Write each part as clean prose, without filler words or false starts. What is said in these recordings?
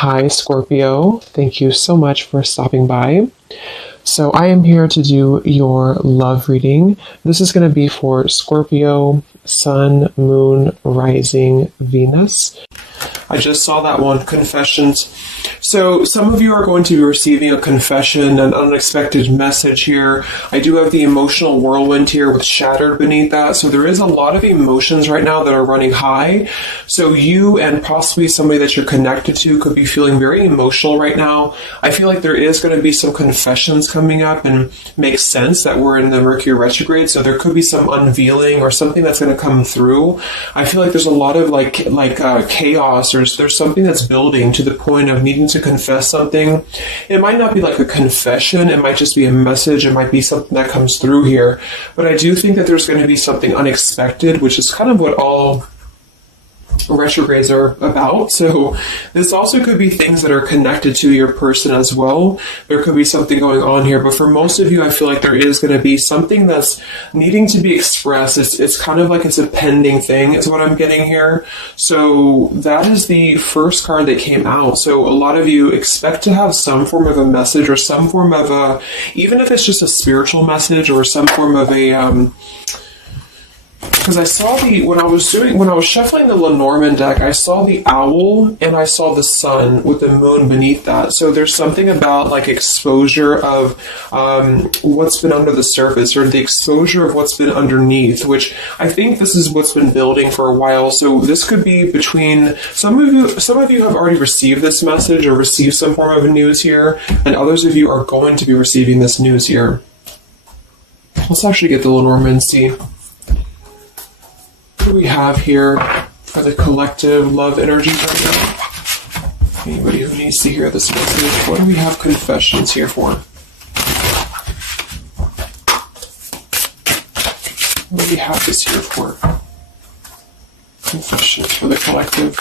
Hi, Scorpio. Thank you so much for stopping by. So, I am here to do your love reading. This is going to be for Scorpio, Sun, Moon, Rising, Venus. I just saw that one, confessions. So some of you are going to be receiving a confession, an unexpected message here. I do have the emotional whirlwind here with shattered beneath that. So there is a lot of emotions right now that are running high. So you and possibly somebody that you're connected to could be feeling very emotional right now. I feel like there is going to be some confessions coming up, and makes sense that we're in the Mercury retrograde. So there could be some unveiling or something that's going to come through. I feel like there's a lot of chaos. There's something that's building to the point of needing to confess something. It might not be like a confession, it might just be a message, it might be something that comes through here. But I do think that there's going to be something unexpected, which is kind of what all retrogrades are about. So this also could be things that are connected to your person as well. There could be something going on here, but for most of you, I feel like there is going to be something that's needing to be expressed. It's kind of like it's a pending thing is what I'm getting here. So that is the first card that came out. So a lot of you expect to have some form of a message or some form of a, even if it's just a spiritual message or some form of a, because I saw when I was shuffling the Lenormand deck, I saw the owl and I saw the sun with the moon beneath that. So there's something about like exposure of what's been under the surface, or the exposure of what's been underneath, which I think this is what's been building for a while. So this could be between some of you have already received this message or received some form of news here, and others of you are going to be receiving this news here. Let's actually get the Lenormand and see. What do we have here for the collective love energies right now? Anybody who needs to hear this message, what do we have confessions here for? What do we have this here for? Confessions for the collective.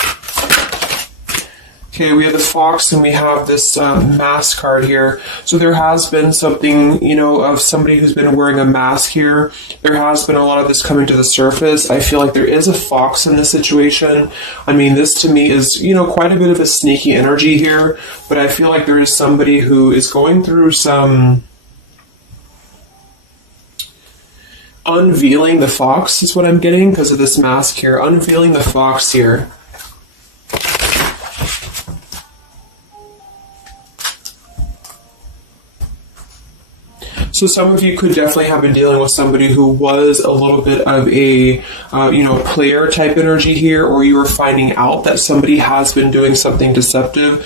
Okay, we have the fox and we have this mask card here. So there has been something, of somebody who's been wearing a mask here. There has been a lot of this coming to the surface. I feel like there is a fox in this situation. I mean, this to me is, quite a bit of a sneaky energy here. But I feel like there is somebody who is going through some unveiling the fox is what I'm getting because of this mask here. Unveiling the fox here. So some of you could definitely have been dealing with somebody who was a little bit of a, player type energy here, or you were finding out that somebody has been doing something deceptive.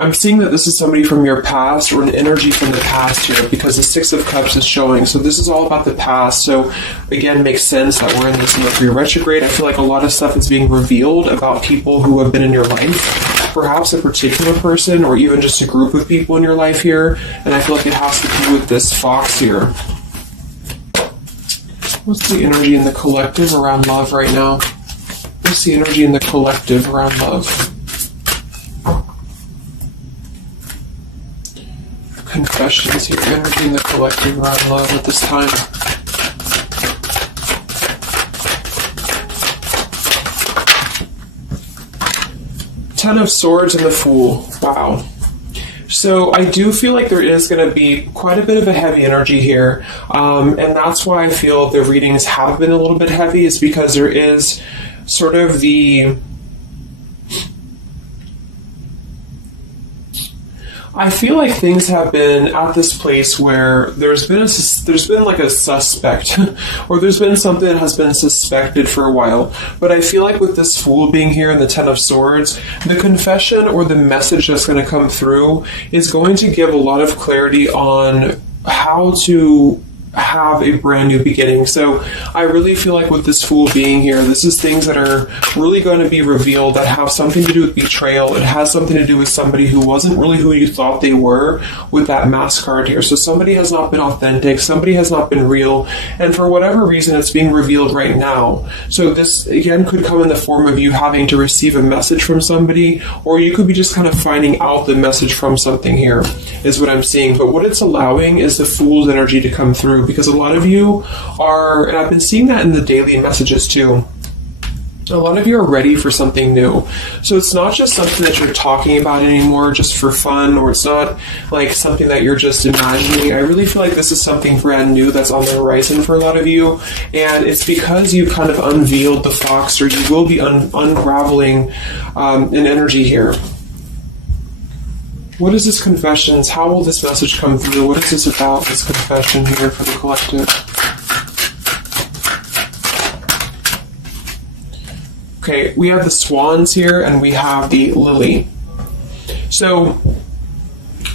I'm seeing that this is somebody from your past or an energy from the past here because the Six of Cups is showing. So this is all about the past. So again, makes sense that we're in this Mercury retrograde. I feel like a lot of stuff is being revealed about people who have been in your life. Perhaps a particular person or even just a group of people in your life here. And I feel like it has to do with this fox here. What's the energy in the collective around love right now? What's the energy in the collective around love? Confessions here, energy in the collective around love at this time. Ten of Swords and the Fool. Wow. So I do feel like there is going to be quite a bit of a heavy energy here. And that's why I feel the readings have been a little bit heavy, is because there is sort of I feel like things have been at this place where there's been like a suspect, or there's been something that has been suspected for a while. But I feel like with this Fool being here and the Ten of Swords, the confession or the message that's going to come through is going to give a lot of clarity on how to have a brand new beginning. So I really feel like with this Fool being here, this is things that are really going to be revealed that have something to do with betrayal. It has something to do with somebody who wasn't really who you thought they were with that mask card here. So somebody has not been authentic, somebody has not been real, and for whatever reason it's being revealed right now. So this again could come in the form of you having to receive a message from somebody, or you could be just kind of finding out the message from something here, is what I'm seeing. But what it's allowing is the Fool's energy to come through, because a lot of you are, and I've been seeing that in the daily messages too, A lot of you are ready for something new. So it's not just something that you're talking about anymore just for fun, or it's not like something that you're just imagining. I really feel like this is something brand new that's on the horizon for a lot of you. And it's because you kind of unveiled the fox, or you will be unraveling an energy here. What is this confessions? How will this message come through? What is this about, this confession here for the collective? Okay, we have the swans here, and we have the lily. So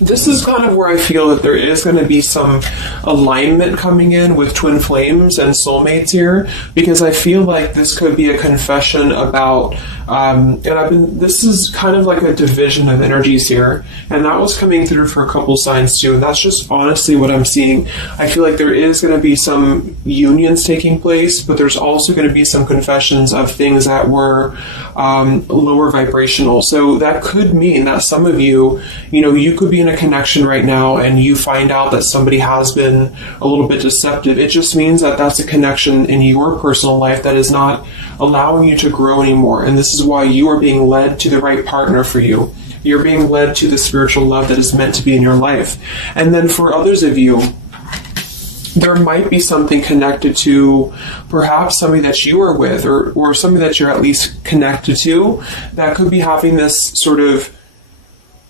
this is kind of where I feel that there is going to be some alignment coming in with twin flames and soulmates here, because I feel like this could be a confession about, this is kind of like a division of energies here, and that was coming through for a couple signs too, and that's just honestly what I'm seeing. I feel like there is going to be some unions taking place, but there's also going to be some confessions of things that were lower vibrational. So that could mean that some of you, you could be in a connection right now and you find out that somebody has been a little bit deceptive. It just means that that's a connection in your personal life that is not allowing you to grow anymore. And this is why you are being led to the right partner for you. You're being led to the spiritual love that is meant to be in your life. And then for others of you, there might be something connected to perhaps somebody that you are with, or somebody that you're at least connected to, that could be having this sort of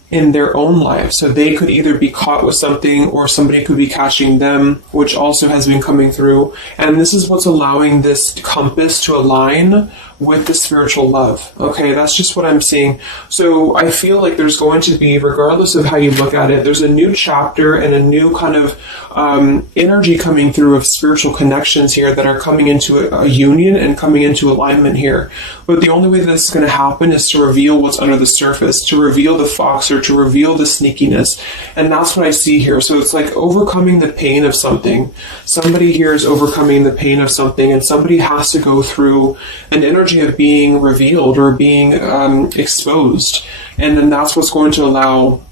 in their own life. So they could either be caught with something, or somebody could be catching them, which also has been coming through. And this is what's allowing this compass to align with the spiritual love. Okay, that's just what I'm seeing. So I feel like there's going to be, regardless of how you look at it, there's a new chapter and a new kind of energy coming through of spiritual connections here that are coming into a union and coming into alignment here. But the only way that's going to happen is to reveal what's under the surface, to reveal the fox, or to reveal the sneakiness. And that's what I see here. So it's like overcoming the pain of something. Somebody here is overcoming the pain of something, and somebody has to go through an energy of being revealed or being exposed. And then that's what's going to allow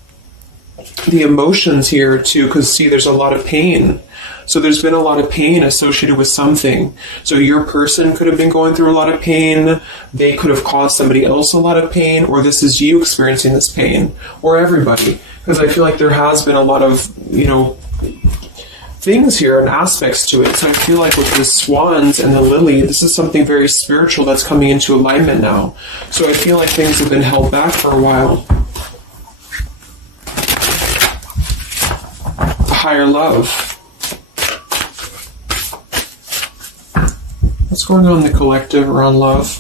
the emotions here to, because see, there's a lot of pain. So there's been a lot of pain associated with something. So your person could have been going through a lot of pain. They could have caused somebody else a lot of pain, or this is you experiencing this pain, or everybody. Because I feel like there has been a lot of, things here and aspects to it. So I feel like with the swans and the lily, this is something very spiritual that's coming into alignment now. So I feel like things have been held back for a while. The higher love. What's going on in the collective around love?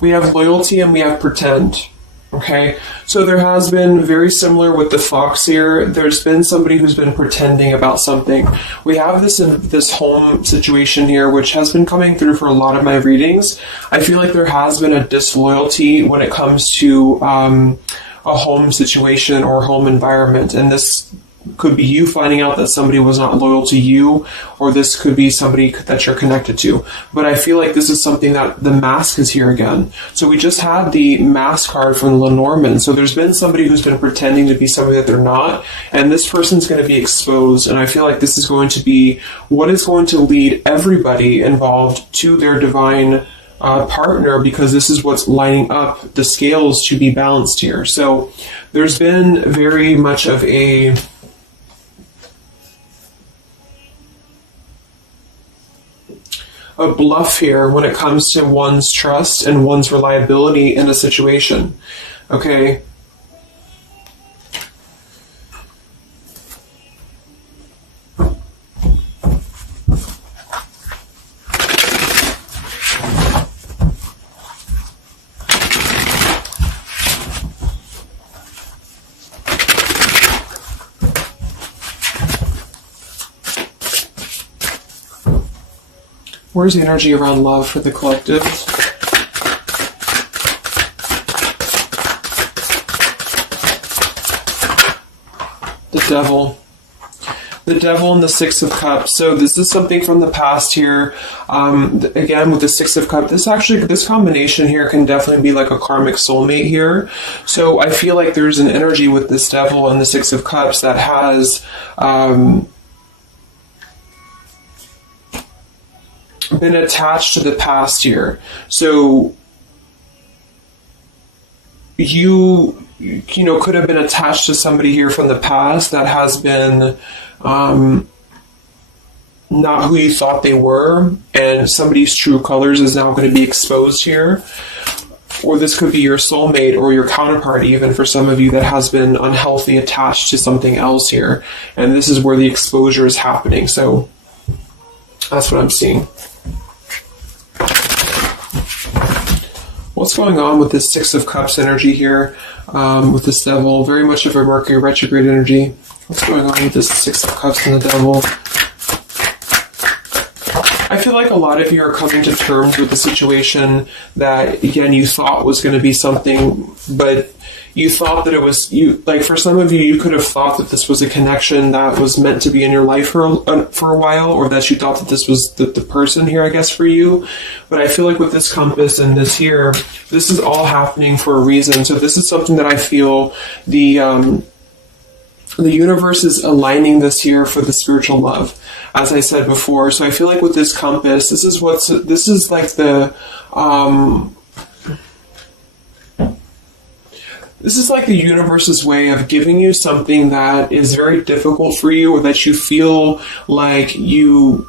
We have loyalty and we have pretend. Okay, so there has been, very similar with the fox here, there's been somebody who's been pretending about something. We have this in this home situation here, which has been coming through for a lot of my readings. I feel like there has been a disloyalty when it comes to a home situation or home environment, and this could be you finding out that somebody was not loyal to you, or this could be somebody that you're connected to. But I feel like this is something that the mask is here again. So we just had the mask card from Lenormand. So there's been somebody who's been pretending to be somebody that they're not, and this person's going to be exposed. And I feel like this is going to be what is going to lead everybody involved to their divine partner, because this is what's lining up the scales to be balanced here. So there's been very much of a bluff here when it comes to one's trust and one's reliability in a situation. Okay. Where's the energy around love for the collective? The devil. The devil and the Six of Cups. So this is something from the past here. Again, with the Six of Cups, this combination here can definitely be like a karmic soulmate here. So I feel like there's an energy with this devil and the Six of Cups that has been attached to the past here. So you could have been attached to somebody here from the past that has been not who you thought they were, and somebody's true colors is now going to be exposed here. Or this could be your soulmate or your counterpart, even for some of you, that has been unhealthy attached to something else here. And this is where the exposure is happening. So that's what I'm seeing. What's going on with this Six of Cups energy here, with this Devil? Very much of a Mercury retrograde energy. What's going on with this Six of Cups and the Devil? I feel like a lot of you are coming to terms with the situation that, again, you thought was going to be something, but you thought that it was, like for some of you, you could have thought that this was a connection that was meant to be in your life for a while, or that you thought that this was the person here, I guess, for you. But I feel like with this compass and this here, this is all happening for a reason. So this is something that I feel the universe is aligning this here for the spiritual love, as I said before. So I feel like with this compass, this is like the universe's way of giving you something that is very difficult for you, or that you feel like you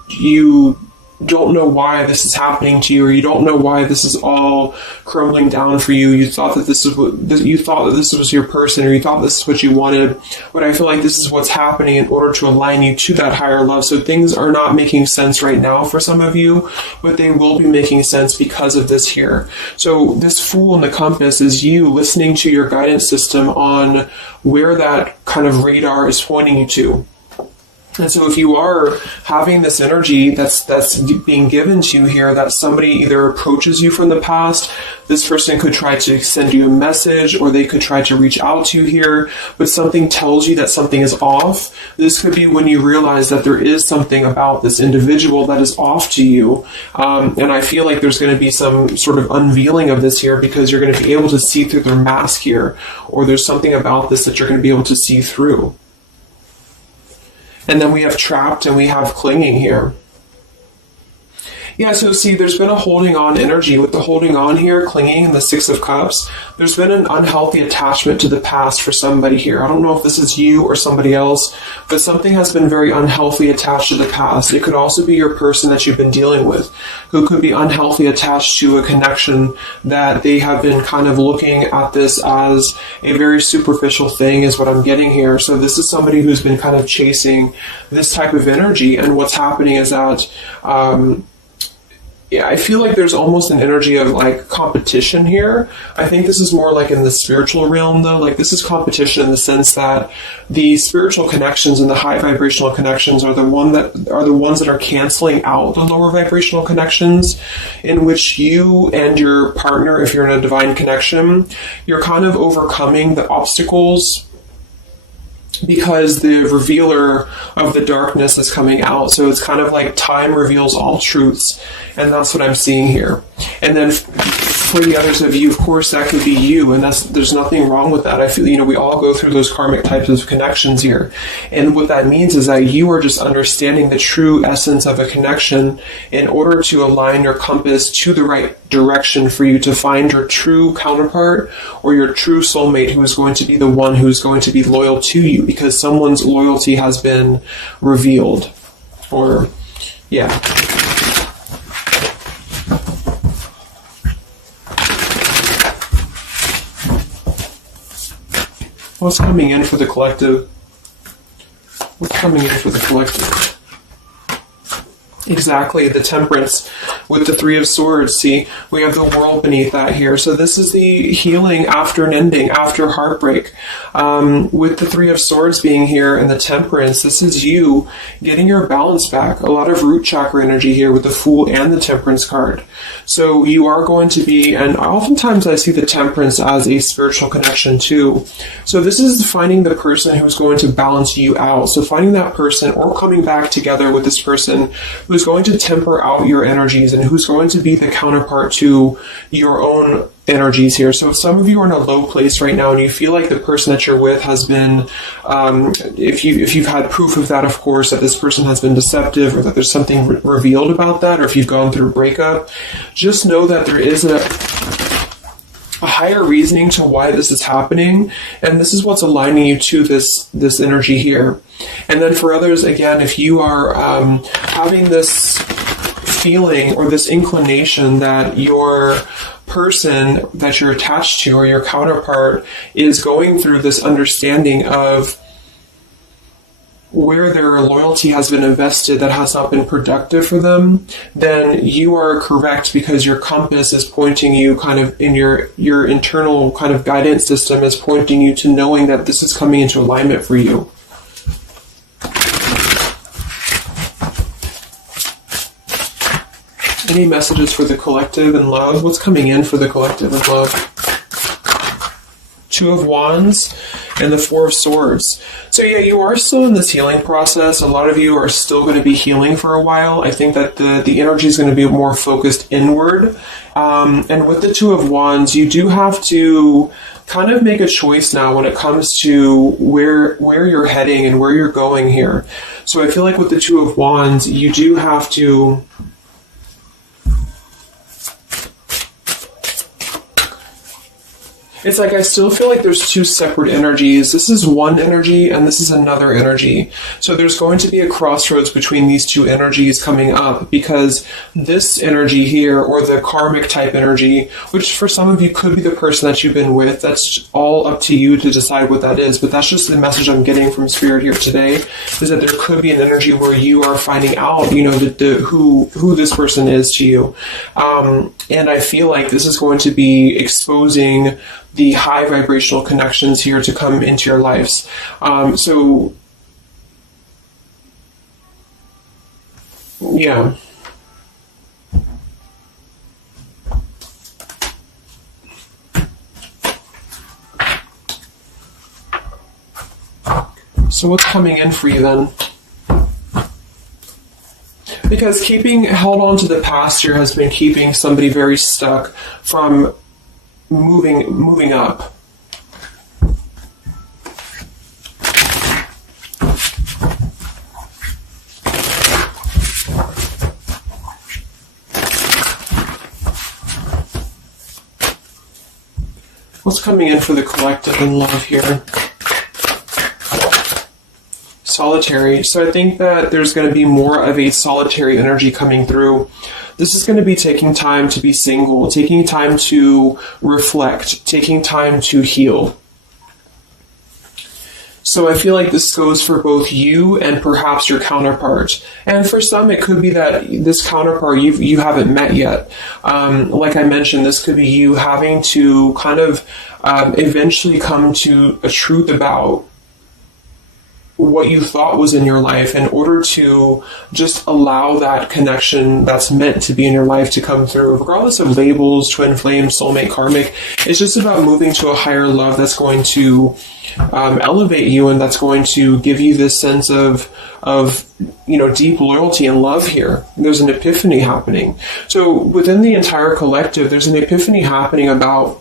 don't know why this is happening to you, or you don't know why this is all crumbling down for you. You thought that this was your person, or you thought this is what you wanted. But I feel like this is what's happening in order to align you to that higher love. So things are not making sense right now for some of you, but they will be making sense because of this here. So this Fool in the compass is you listening to your guidance system on where that kind of radar is pointing you to. And so if you are having this energy that's being given to you here, that somebody either approaches you from the past, this person could try to send you a message, or they could try to reach out to you here, but something tells you that something is off. This could be when you realize that there is something about this individual that is off to you. And I feel like there's going to be some sort of unveiling of this here, because you're going to be able to see through their mask here, or there's something about this that you're going to be able to see through. And then we have trapped and we have clinging here. Yeah, so see, there's been a holding on energy with the holding on here, clinging, and the Six of Cups. There's been an unhealthy attachment to the past for somebody here. I don't know if this is you or somebody else, but something has been very unhealthy attached to the past. It could also be your person that you've been dealing with, who could be unhealthy attached to a connection that they have been kind of looking at this as a very superficial thing, is what I'm getting here. So this is somebody who's been kind of chasing this type of energy, and what's happening is that I feel like there's almost an energy of like competition here. I think this is more like in the spiritual realm, though. Like this is competition in the sense that the spiritual connections and the high vibrational connections are the ones that are canceling out the lower vibrational connections, in which you and your partner, if you're in a divine connection, you're kind of overcoming the obstacles, because the revealer of the darkness is coming out. So it's kind of like time reveals all truths, and that's what I'm seeing here. And then for the others of you, of course, that could be you, and there's nothing wrong with that. I feel, we all go through those karmic types of connections here. And what that means is that you are just understanding the true essence of a connection in order to align your compass to the right direction for you to find your true counterpart, or your true soulmate, who is going to be the one who's going to be loyal to you, because someone's loyalty has been revealed. Or, yeah. What's coming in for the collective? What's coming in for the collective? Exactly, the Temperance with the Three of Swords. See, we have the World beneath that here. So this is the healing after an ending, after heartbreak. With the Three of Swords being here and the Temperance, this is you getting your balance back. A lot of root chakra energy here with the Fool and the Temperance card. So you are going to be, and oftentimes I see the Temperance as a spiritual connection too. So this is finding the person who's going to balance you out. So finding that person, or coming back together with this person who's who's going to temper out your energies and who's going to be the counterpart to your own energies here. So if some of you are in a low place right now and you feel like the person that you're with has been, if you've had proof of that, of course, that this person has been deceptive or that there's something revealed about that, or if you've gone through a breakup, just know that there is a higher reasoning to why this is happening, and this is what's aligning you to this energy here. And then for others, again, if you are having this feeling or this inclination that your person that you're attached to or your counterpart is going through this understanding of where their loyalty has been invested that has not been productive for them, then you are correct, because your compass is pointing you kind of in your internal kind of guidance system is pointing you to knowing that this is coming into alignment for you. Any messages for the collective and love? What's coming in for the collective and love? Two of Wands and the Four of Swords. So yeah, you are still in this healing process. A lot of you are still going to be healing for a while. I think that the energy is going to be more focused inward. And with the Two of Wands, you do have to kind of make a choice now when it comes to where you're heading and where you're going here. So I feel like with the Two of Wands, you do have to it's like I still feel like there's two separate energies. This is one energy and this is another energy. So there's going to be a crossroads between these two energies coming up, because this energy here, or the karmic type energy, which for some of you could be the person that you've been with, that's all up to you to decide what that is. But that's just the message I'm getting from Spirit here today, is that there could be an energy where you are finding out, you know, who this person is to you. And I feel like this is going to be exposing the high vibrational connections here to come into your lives. So, yeah. So what's coming in for you then? Because held on to the past here has been keeping somebody very stuck from moving up. What's coming in for the collective and love here? Solitary. So I think that there's going to be more of a solitary energy coming through. This is going to be taking time to be single, taking time to reflect, taking time to heal. So I feel like this goes for both you and perhaps your counterpart. And for some, it could be that this counterpart you haven't met yet. Like I mentioned, this could be you having to kind of eventually come to a truth about what you thought was in your life in order to just allow that connection that's meant to be in your life to come through, regardless of labels, twin flame, soulmate, karmic. It's just about moving to a higher love that's going to elevate you, and that's going to give you this sense of deep loyalty and love here. There's an epiphany happening. So within the entire collective, there's an epiphany happening about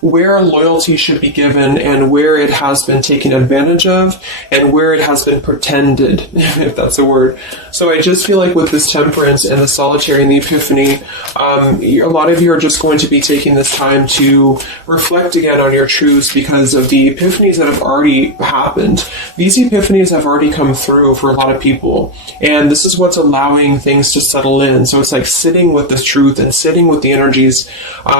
where loyalty should be given and where it has been taken advantage of and where it has been pretended, if that's a word. So I just feel like with this temperance and the solitary and the epiphany, a lot of you are just going to be taking this time to reflect again on your truths because of the epiphanies that have already happened. These epiphanies have already come through for a lot of people, and this is what's allowing things to settle in. So it's like sitting with the truth and sitting with the energies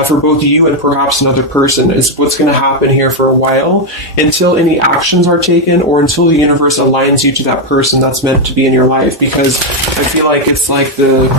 for both you and perhaps another person is what's going to happen here for a while, until any actions are taken or until the universe aligns you to that person that's meant to be in your life. Because I feel like it's like there's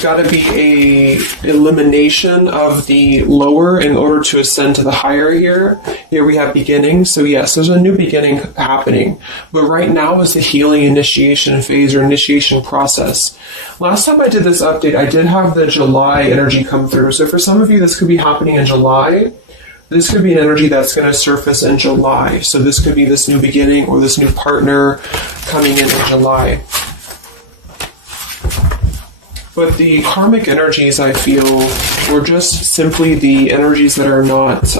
got to be a elimination of the lower in order to ascend to the higher here. Here we have beginning. So yes, there's a new beginning happening. But right now is the healing initiation phase or initiation process. Last time I did this update, I did have the July energy come through. So for some of you, this could be happening in July. This could be an energy that's going to surface in July. So this could be this new beginning or this new partner coming in July. But the karmic energies, I feel, were just simply the energies that are not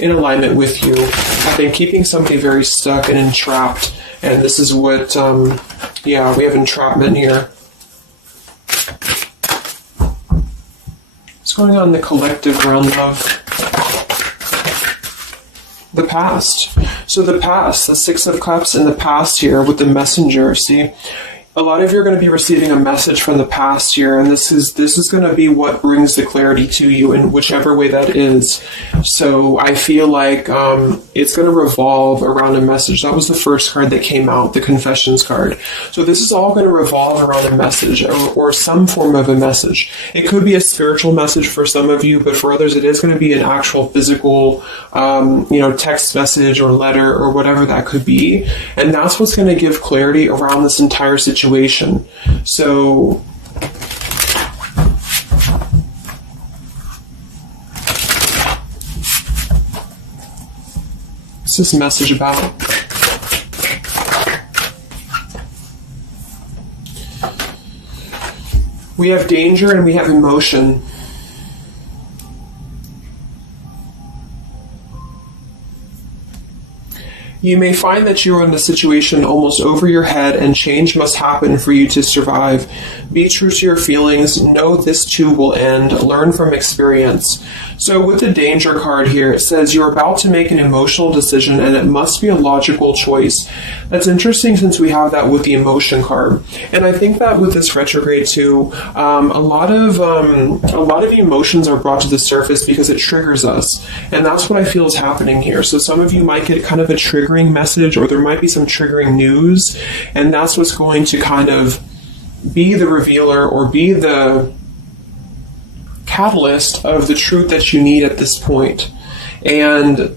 in alignment with you. I've been keeping somebody very stuck and entrapped. And this is what, yeah, we have entrapment here. What's going on in the collective realm of the past? So the past, the Six of Cups in the past here with the Messenger, see? A lot of you are going to be receiving a message from the past here, and this is going to be what brings the clarity to you in whichever way that is. So I feel like it's going to revolve around a message. That was the first card that came out, the Confessions card. So this is all going to revolve around a message or some form of a message. It could be a spiritual message for some of you, but for others it is going to be an actual physical, text message or letter or whatever that could be. And that's what's going to give clarity around this entire situation. So what's this message about? We have danger and we have emotion. You may find that you are in a situation almost over your head and change must happen for you to survive. Be true to your feelings. Know this too will end. Learn from experience. So with the danger card here, it says you're about to make an emotional decision and it must be a logical choice. That's interesting since we have that with the emotion card. And I think that with this retrograde too, a lot of emotions are brought to the surface because it triggers us. And that's what I feel is happening here. So some of you might get kind of a triggering message, or there might be some triggering news, and that's what's going to kind of be the revealer or be the catalyst of the truth that you need at this point. And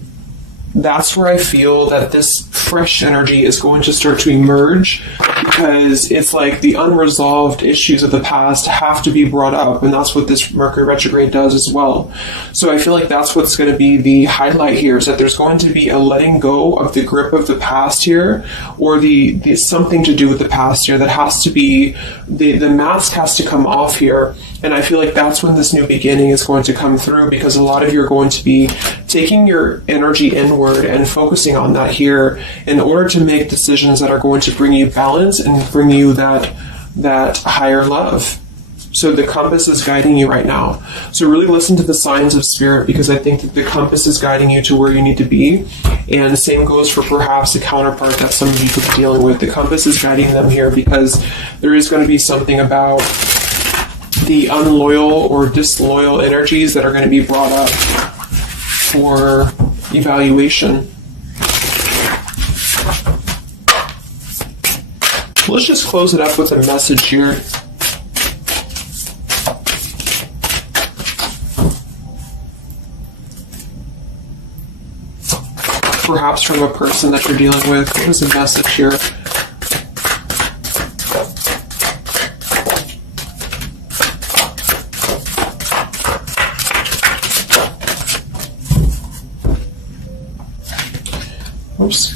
that's where I feel that this fresh energy is going to start to emerge, because it's like the unresolved issues of the past have to be brought up, and that's what this Mercury retrograde does as well. So I feel like that's what's going to be the highlight here, is that there's going to be a letting go of the grip of the past here, or the something to do with the past here that has to be, the mask has to come off here. And I feel like that's when this new beginning is going to come through, because a lot of you are going to be taking your energy inward and focusing on that here in order to make decisions that are going to bring you balance and bring you that higher love. So the compass is guiding you right now. So really listen to the signs of spirit, because I think that the compass is guiding you to where you need to be. And the same goes for perhaps a counterpart that some of you could be dealing with. The compass is guiding them here because there is going to be something about the unloyal or disloyal energies that are going to be brought up for evaluation. Let's just close it up with a message here. Perhaps from a person that you're dealing with. What is the message here? Oops.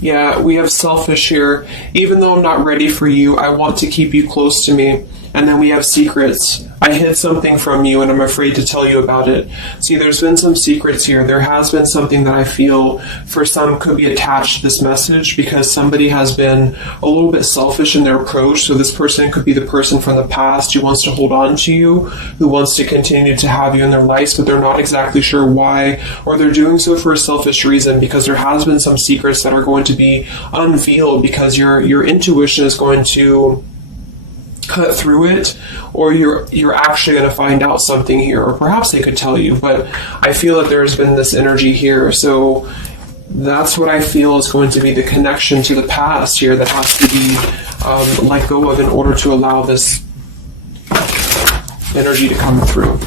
Yeah, we have selfish here. Even though I'm not ready for you, I want to keep you close to me. And then we have secrets. I hid something from you and I'm afraid to tell you about it. See, there's been some secrets here. There has been something that I feel for some could be attached to this message, because somebody has been a little bit selfish in their approach. So this person could be the person from the past who wants to hold on to you, who wants to continue to have you in their lives, but they're not exactly sure why, or they're doing so for a selfish reason, because there has been some secrets that are going to be unveiled, because your intuition is going to cut through it, or you're actually going to find out something here, or perhaps they could tell you, but I feel that there's been this energy here. So that's what I feel is going to be the connection to the past here that has to be let go of in order to allow this energy to come through.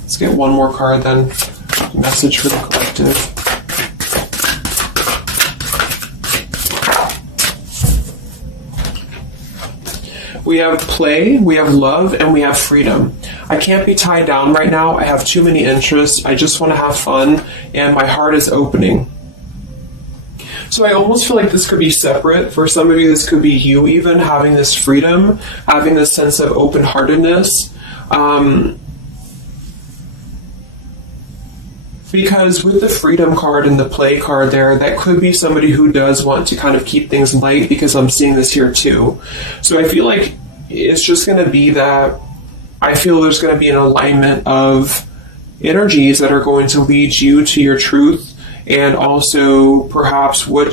Let's get one more card then. Message for the collective. We have play, we have love, and we have freedom. I can't be tied down right now. I have too many interests. I just want to have fun, and my heart is opening. So I almost feel like this could be separate. For some of you, this could be you even having this freedom, having this sense of open-heartedness. Because with the freedom card and the play card there, that could be somebody who does want to kind of keep things light, because I'm seeing this here too. So I feel like it's just going to be that I feel there's going to be an alignment of energies that are going to lead you to your truth, and also perhaps what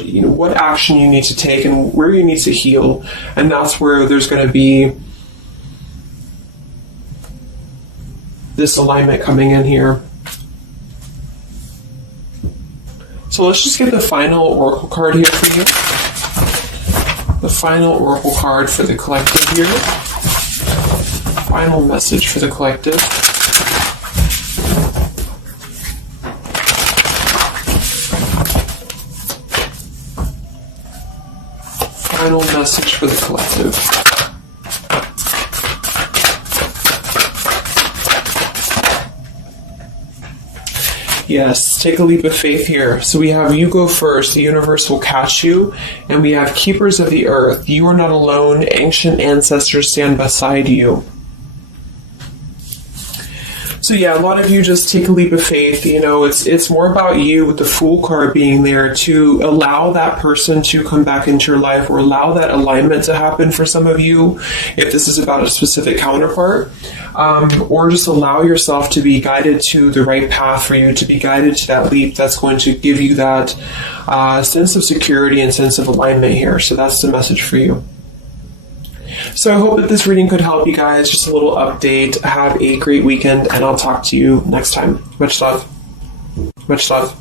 action you need to take and where you need to heal. And that's where there's going to be this alignment coming in here. So let's just get the final oracle card here for you. The final oracle card for the collective here. Final message for the collective. Final message for the collective. Yes, take a leap of faith here. So we have you go first, the universe will catch you. And we have keepers of the earth. You are not alone. Ancient ancestors stand beside you. So yeah, a lot of you just take a leap of faith. You know, it's more about you with the Fool card being there to allow that person to come back into your life, or allow that alignment to happen for some of you, if this is about a specific counterpart, or just allow yourself to be guided to the right path for you, to be guided to that leap that's going to give you that sense of security and sense of alignment here. So that's the message for you. So I hope that this reading could help you guys. Just a little update. Have a great weekend, and I'll talk to you next time. Much love. Much love.